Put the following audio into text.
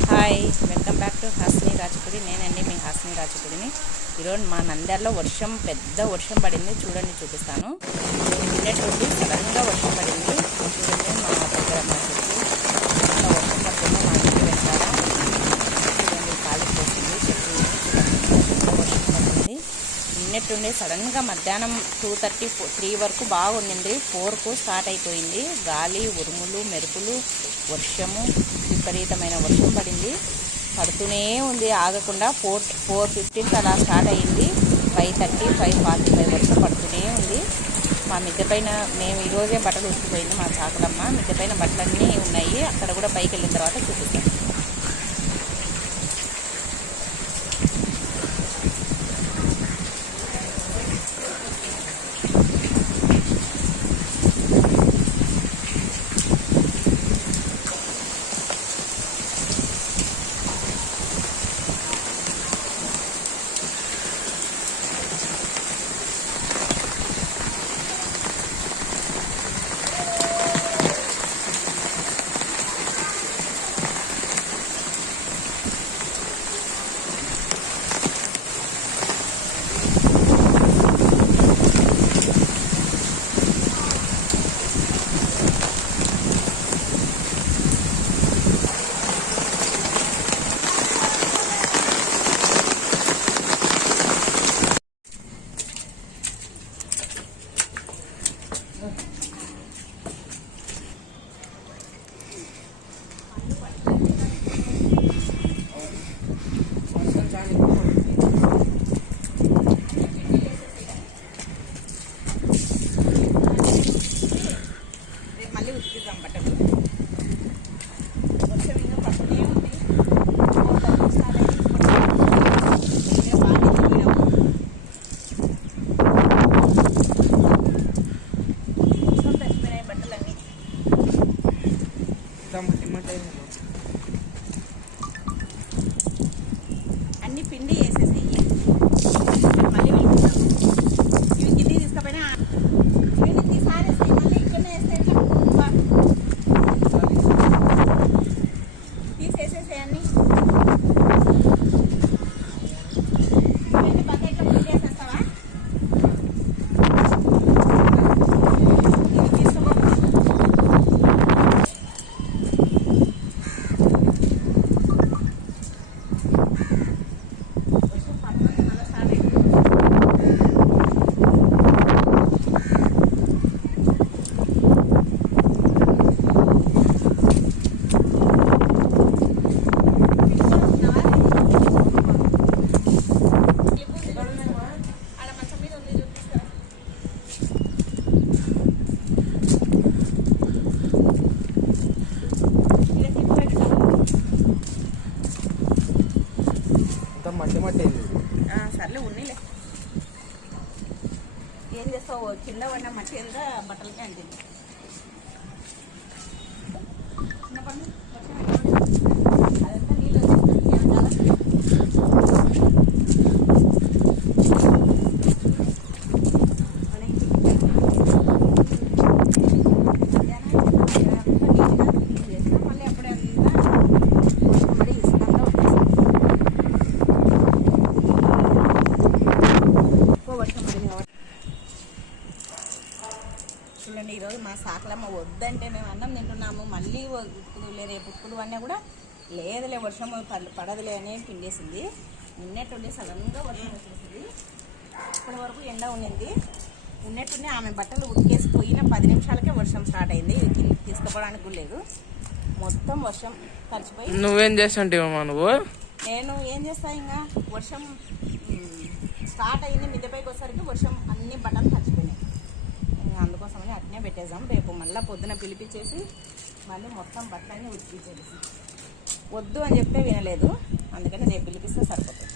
Hi, welcome back to Hasni Rajapudi. నేనండి మీ హాస్ని రాజపుడిని. ఈరోజు మా నంద్యాలలో పెద్ద వర్షం పడింది. చూడండి, చూపిస్తాను. నిన్నటి సడన్గా వర్షం పడింది. చూడండి, మా దగ్గర మా చెట్టు ఎంత వర్షం పడుతుందో మా ఇంటి వెళ్తారా. చూడండి, ఖాళీ పోతుంది చెట్టు. చూడండి, వర్షం పడుతుంది. నిన్నట్టుండి సడన్గా మధ్యాహ్నం 2:30, 3 వరకు బాగుండింది. 4కు స్టార్ట్ అయిపోయింది. గాలి, ఉరుములు, మెరుపులు, వర్షము, విపరీతమైన వర్షం పడుతూనే ఉంది ఆగకుండా. 4:15 అలా స్టార్ట్ అయ్యింది. 5:30, 5:45 వరకు పడుతూనే ఉంది. మా మిద్దె పైన మేము ఈరోజే బట్టలు ఉతికిపోయింది మా చాకలమ్మ. మిద్దె పైన బట్టలన్నీ ఉన్నాయి. అక్కడ కూడా పైకి వెళ్ళిన తర్వాత చూపిస్తాం. అన్ని పిండి వేసేసి మళ్ళీ ఇవి గిన్నె తీసుకపోయినా తీసారేసి మళ్ళీ ఇక్కడ వేస్తే తీసేసేసి అన్ని బకెట్లో పిండి వేసేస్తావా? సర్లే ఉన్నీలే, ఏం చేస్తావు? కింద పడిన మట్టి అంతా బట్టలకే అంటుంది. చిన్న పని అదంతా నీళ్ళు మళ్ళీ అప్పుడే చూడండి. ఈరోజు మా సాకలమ్మ వద్దంటే మేము అన్నం తింటున్నాము. మళ్ళీ ఉక్కుదులే, రేపు ఉక్కులు అన్నీ కూడా లేదులే, వర్షం పడదులే అని పిండేసింది. నిన్నట్టుండి సడన్గా వర్షం వచ్చేసింది. ఇప్పటి వరకు ఎండ ఉండింది. ఉన్నట్టుండి ఆమె బట్టలు ఉతికేసి పోయిన 10 నిమిషాలకే వర్షం స్టార్ట్ అయింది. తీసుకుపోవడానికి కూడా లేదు. మొత్తం వర్షం తడిచిపోయి. నువ్వేం చేస్తుంటావమ్మా? నేను ఏం చేస్తా, ఇంకా వర్షం స్టార్ట్ అయింది. మిద్దెపైకి వచ్చేసరికి వర్షం అన్ని బట్టలు తడిచిపోయినాయి. అందుకోసమని అట్నే పెట్టేసాం. రేపు మళ్ళీ పొద్దున పిలిపించేసి మళ్ళీ మొత్తం బట్టలన్నీ ఉతికించేసి వద్దు అని చెప్తే వినలేదు. అందుకని రేపు పిలిపిస్తే సరిపోతుంది.